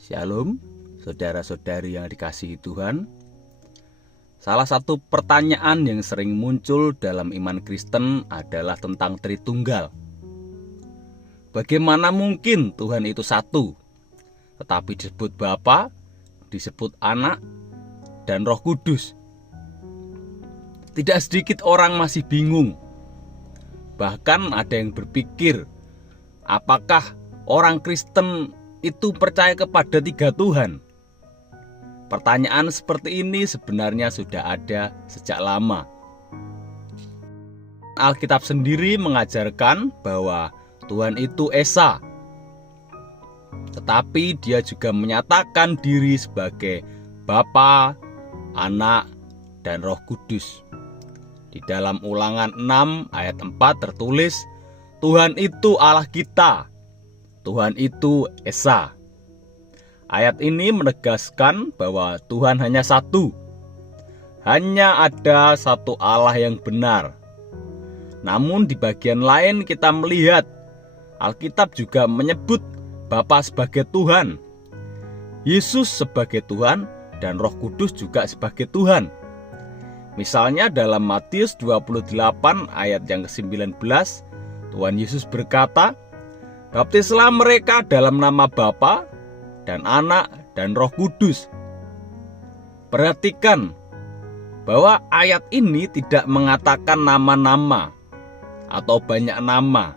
Shalom, saudara-saudari yang dikasihi Tuhan. Salah satu pertanyaan yang sering muncul dalam iman Kristen adalah tentang Tritunggal. Bagaimana mungkin Tuhan itu satu, tetapi disebut Bapa, disebut Anak, dan Roh Kudus? Tidak sedikit orang masih bingung. Bahkan ada yang berpikir, apakah orang Kristen itu percaya kepada 3 Tuhan? Pertanyaan seperti ini sebenarnya sudah ada sejak lama. Alkitab sendiri mengajarkan bahwa Tuhan itu Esa, tetapi Dia juga menyatakan diri sebagai Bapa, Anak, dan Roh Kudus. Di dalam Ulangan 6 ayat 4 tertulis, Tuhan itu Allah kita, Tuhan itu Esa. Ayat ini menegaskan bahwa Tuhan hanya satu. Hanya ada satu Allah yang benar. Namun di bagian lain kita melihat Alkitab juga menyebut Bapa sebagai Tuhan, Yesus sebagai Tuhan, dan Roh Kudus juga sebagai Tuhan. Misalnya dalam Matius 28 ayat yang ke-19, Tuhan Yesus berkata, "Baptislah mereka dalam nama Bapa dan Anak dan Roh Kudus." Perhatikan bahwa ayat ini tidak mengatakan nama-nama atau banyak nama,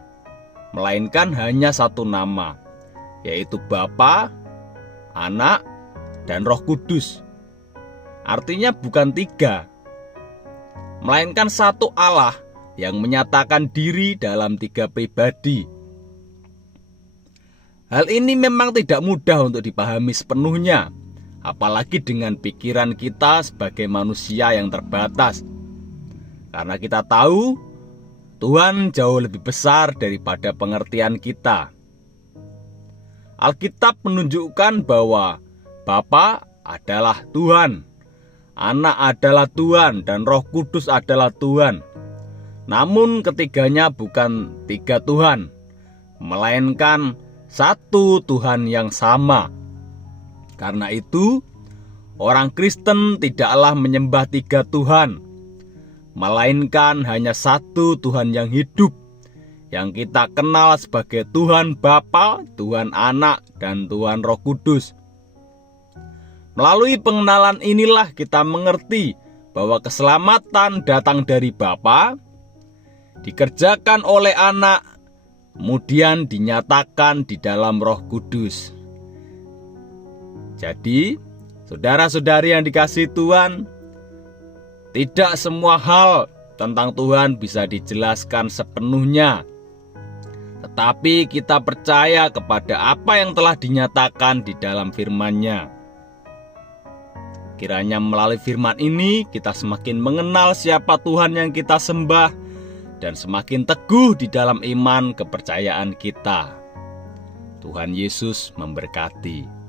melainkan hanya satu nama, yaitu Bapa, Anak, dan Roh Kudus. Artinya bukan 3, melainkan satu Allah yang menyatakan diri dalam 3 pribadi. Hal ini memang tidak mudah untuk dipahami sepenuhnya, apalagi dengan pikiran kita sebagai manusia yang terbatas. Karena kita tahu Tuhan jauh lebih besar daripada pengertian kita. Alkitab menunjukkan bahwa Bapa adalah Tuhan, Anak adalah Tuhan, dan Roh Kudus adalah Tuhan. Namun ketiganya bukan 3 Tuhan, melainkan satu Tuhan yang sama. Karena itu, orang Kristen tidaklah menyembah 3 Tuhan, melainkan hanya satu Tuhan yang hidup, yang kita kenal sebagai Tuhan Bapa, Tuhan Anak, dan Tuhan Roh Kudus. Melalui pengenalan inilah kita mengerti bahwa keselamatan datang dari Bapa, dikerjakan oleh Anak, kemudian dinyatakan di dalam Roh Kudus. Jadi, saudara-saudari yang dikasihi Tuhan, tidak semua hal tentang Tuhan bisa dijelaskan sepenuhnya. Tetapi kita percaya kepada apa yang telah dinyatakan di dalam firman-Nya. Kiranya melalui firman ini kita semakin mengenal siapa Tuhan yang kita sembah, dan semakin teguh di dalam iman kepercayaan kita. Tuhan Yesus memberkati.